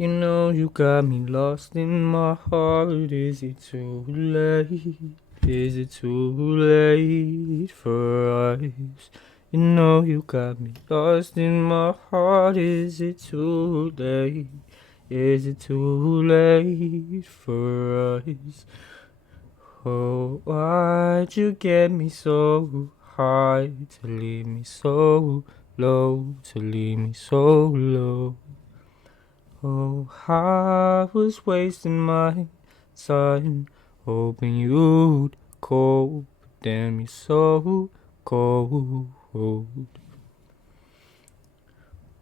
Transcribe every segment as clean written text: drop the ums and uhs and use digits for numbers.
You know you got me lost in my heart. Is it too late? Is it too late for us? You know you got me lost in my heart. Is it too late? Is it too late for us? Oh, why'd you get me so high to leave me so low, to leave me so low? Oh, I was wasting my time, hoping you'd cope, but damn, you're so cold.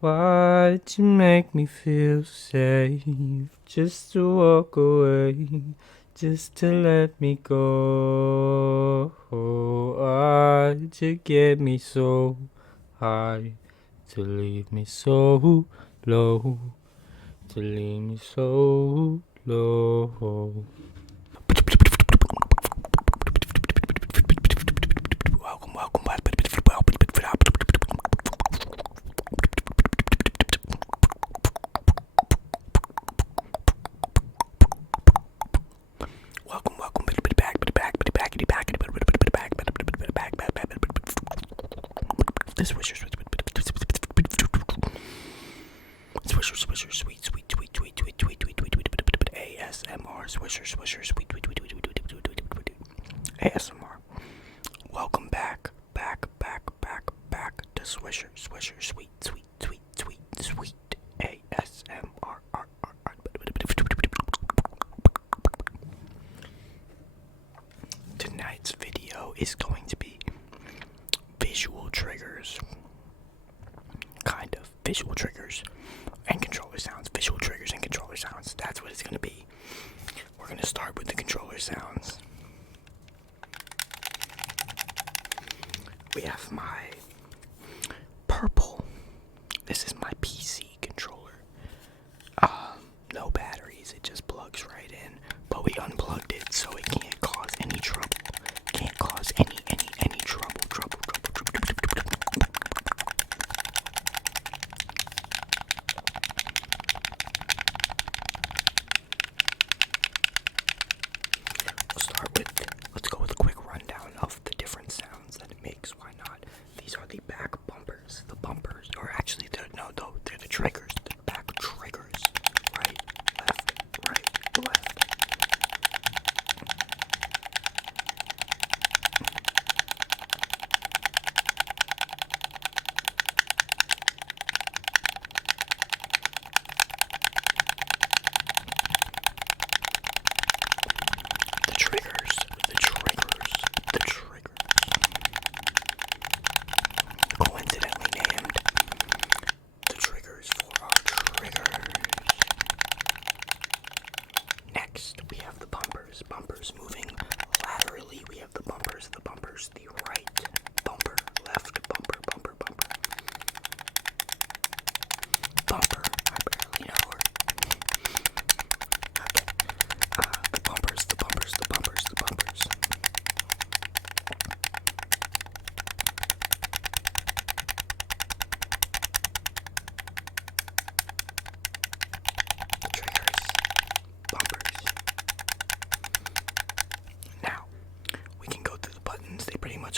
Why'd you make me feel safe, just to walk away, just to let me go? Why'd you get me so high, to leave me so low, to leave me so low? Welcome. Sweet ASMR, Swisher, sweet ASMR. Welcome back to Swisher, sweet ASMR. Tonight's video is going to be visual triggers. Kind of. Visual triggers and controller sounds. Visual triggers and controller sounds. That's what it's going to be. We're going to start with the controller sounds. We have my purple. This is my PC controller. No batteries. It just plugs right in. But we unplugged it so it can't cause any trouble. Can't cause any trouble. Let's go with a quick rundown of the different sounds that it makes. Why not? These are the back bumpers. The bumpers, or actually, they're the triggers. The back triggers. Right, left. The triggers. Coincidentally named the triggers for our triggers. Next, we have the bumpers. Bumpers moving laterally. We have the bumpers, the right bumper, left bumper. Bumper, I barely know her. Okay. The bumpers. The triggers, bumpers. Now, we can go through the buttons. They pretty much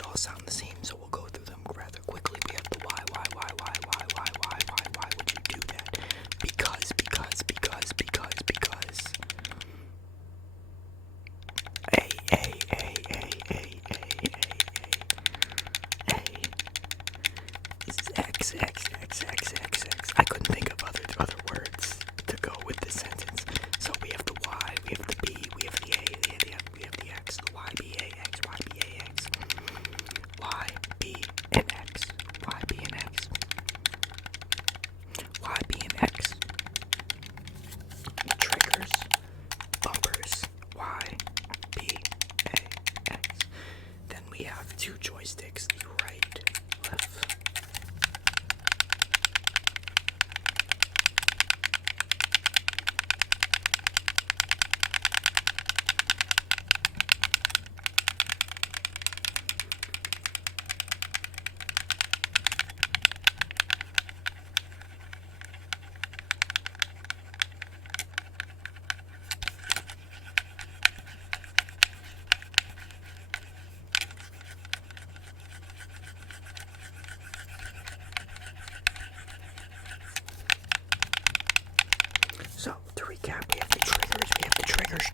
So, to recap, we have the triggers. We have the triggers,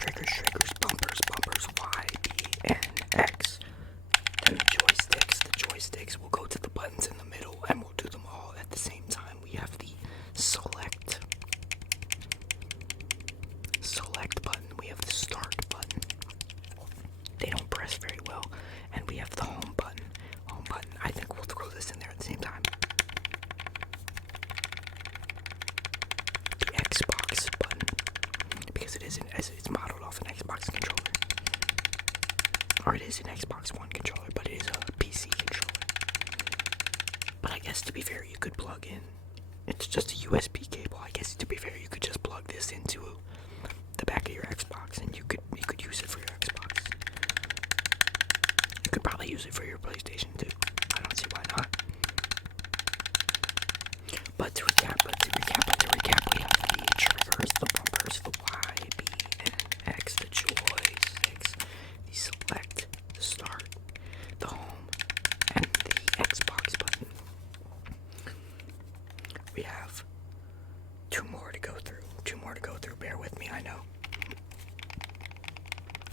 bumpers, Y, B, N, X. Then the joysticks. We'll go to the buttons in the middle and we'll do them all at the same time. We have the select button. We have the start button. They don't press very well. And we have the home button. I think we'll throw this in there at the same time. The Xbox button, because it's modeled off an Xbox controller, or it is an Xbox One controller, but it is a PC controller. But I guess to be fair, you could plug in. It's just a USB cable. I guess to be fair, you could just plug this into the back of your Xbox, and you could use it for your Xbox. You could probably use it for your PlayStation too. I don't see why not. But to recap, we have the triggers, the bumpers, the Y, B, N, X, the joysticks, the select, the start, the home, and the Xbox button. We have two more to go through. Bear with me, I know.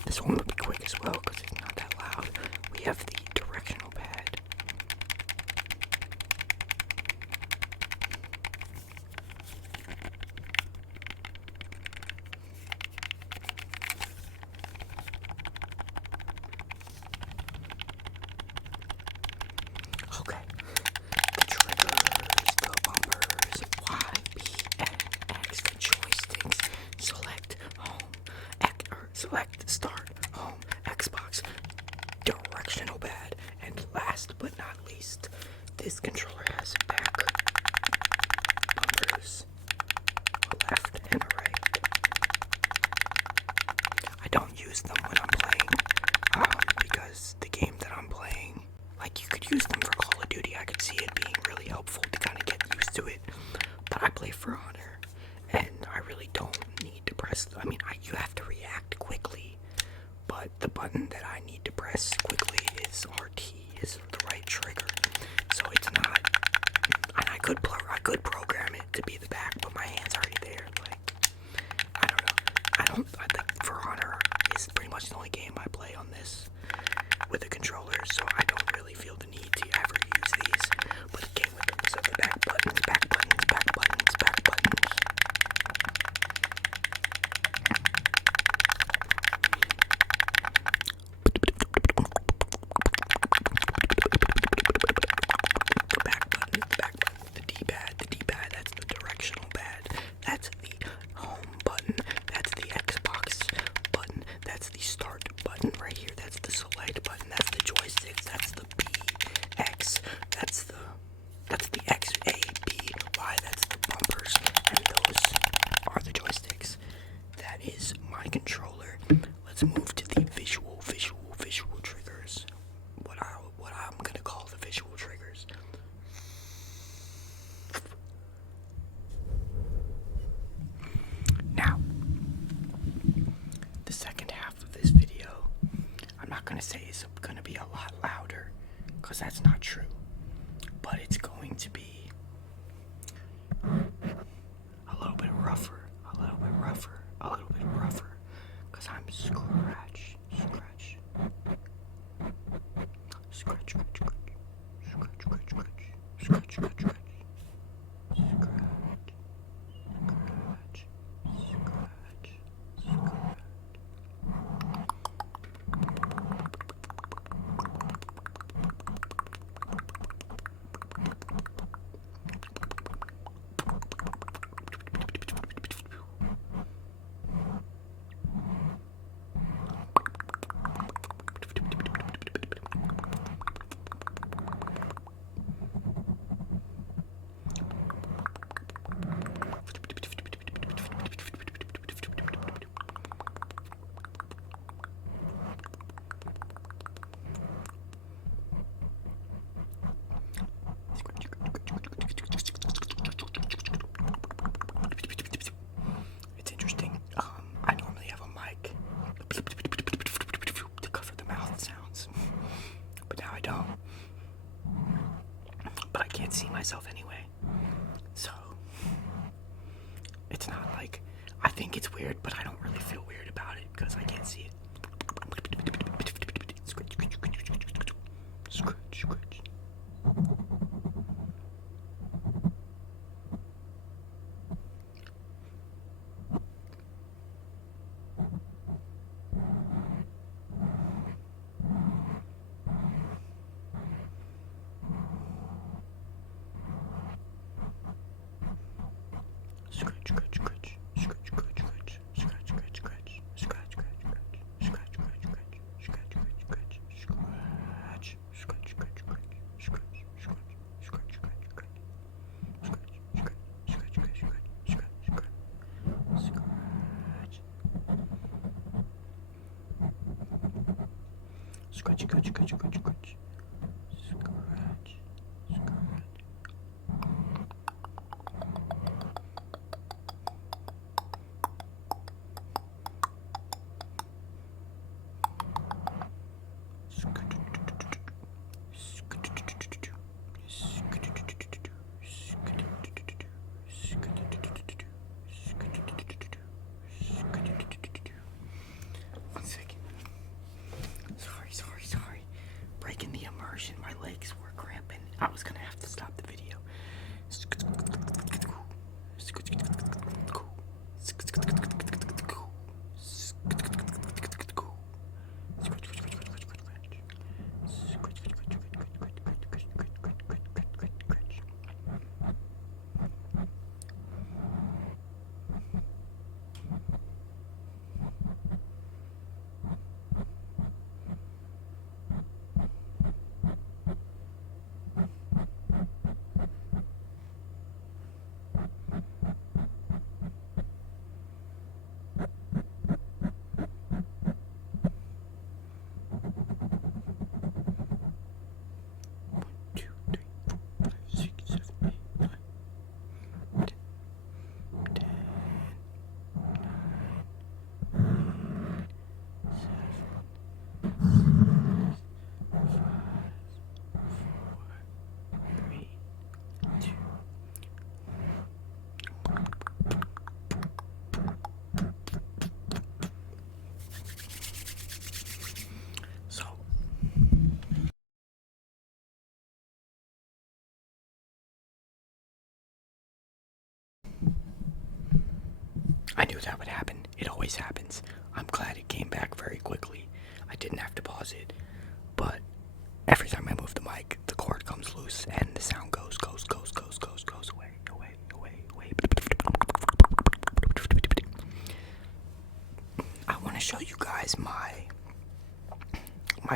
This one will be quick as well because it's not that loud. We have the directional pad. Okay. The triggers, the bumpers, Y, B, N, X, the joysticks, select, home, select, start, home, Xbox, directional pad, and last but not least, this controller has back bumpers, a left and a right. I don't use them when I'm playing, because the game that I'm playing, like, you could use them for Call of Duty. I could see it being really helpful to kind of get used to it, but I play For Honor, and I really don't need to press, you have to react quickly, but the button that I need to press quickly is RT, is the right trigger, so it's not, and I could program it to be the back, but my hand's already there. Like, I think For Honor is pretty much the only game I play on this with a controller, so I don't really feel the need to ever use these, but it came with them. So the back buttons, back buttons, back buttons, back buttons. The D-pad, that's the directional pad, that's the home button, that's the Xbox button, that's the start button right here, that's the select button, that's the joysticks, that's the B, X, that's the X, A, B, Y, that's the bumpers, and those are the joysticks. That is my controller. Let's move to the visual triggers. What I'm gonna call the visual triggers. Now, the second half of this video, I'm not gonna say it's gonna be a lot louder, because that's not true. But it's going to be a little bit rougher, because I'm scratch. myself anyway. So it's not like I think it's weird, but I don't really feel weird about it because I can't see it. Scratch, scratch, scratch, scratch, scratch. Scratch, scratch, scratch, scratch, scratch. Scratch, scratch. One second. Sorry. Breaking the immersion. My legs were cramping. I was gonna have to stop the video. I knew that would happen. It always happens. I'm glad it came back very quickly. I didn't have to pause it. But every time I move the mic, the cord comes loose and the sound goes away. I want to show you guys my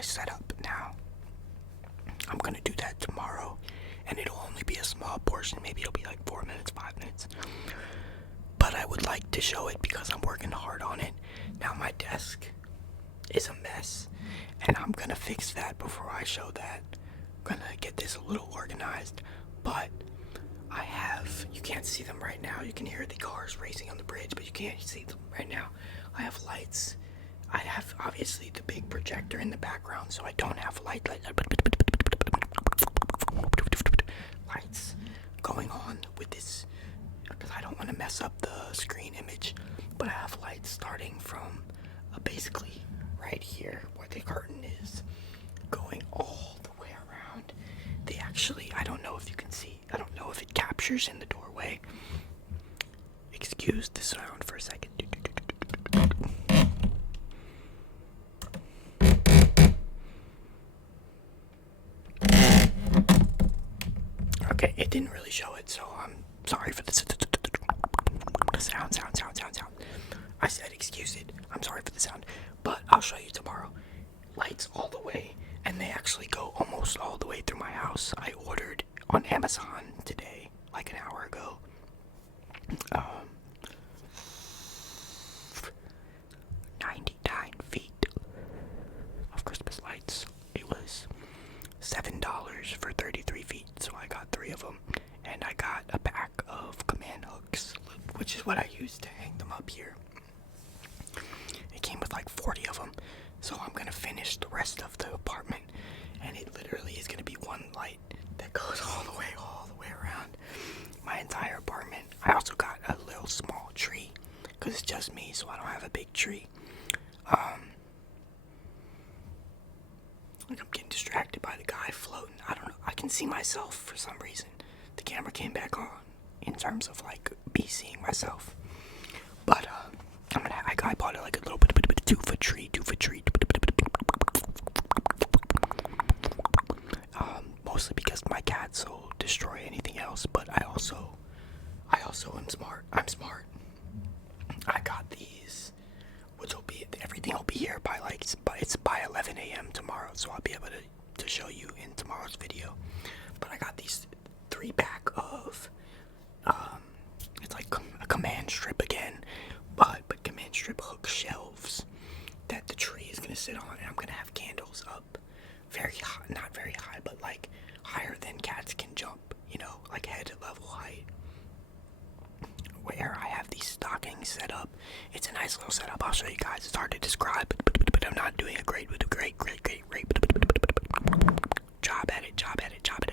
setup now. I'm gonna do that tomorrow, and it'll only be a small portion. Maybe it'll be like 4 minutes, 5 minutes. But I would like to show it because I'm working hard on it. Now my desk is a mess, and I'm gonna fix that before I show that. I'm gonna get this a little organized, but you can't see them right now. You can hear the cars racing on the bridge, but you can't see them right now. I have lights. I have obviously the big projector in the background, so I don't have lights going on with this because I don't want to mess up the screen image. But I have lights starting from basically right here where the curtain is, going all the way around. I don't know if you can see. I don't know if it captures in the doorway. Excuse the sound for a second. Okay, it didn't really show it, so I'm sorry for the sound. I said excuse it. I'm sorry for the sound, but I'll show you tomorrow. Lights all the way, and they actually go almost all the way through my house. I ordered on Amazon today, like an hour ago. 99 feet of Christmas lights. It was $7 for 33 feet, so I got 3 of them, and I got a pack of command hooks, which is what I use to hang them up here. It came with like 40 of them, so I'm gonna finish the rest of the apartment, and it literally is gonna be one light that goes all the way around my entire apartment. I also got a little small tree because it's just me, so I don't have a big tree. Like I'm getting distracted by the guy floating. I don't know. I can see myself for some reason. The camera came back on in terms of like me seeing myself. But I bought it like a little bit 2-foot tree. Mostly because my cats will destroy anything else, but I also am smart. I'm smart. I got these, which will be, everything will be here by it's by 11 a.m. tomorrow, so I'll be able to show you in tomorrow's video. But I got these 3-pack of, it's like a command strip again, but command strip hook shelves that the tree is gonna sit on, and I'm gonna have candles up very high, not very high, but like higher than cats can jump, you know, like head level height. Where I have these stockings set up. It's a nice little setup. I'll show you guys. It's hard to describe, but I'm not doing a great job at it.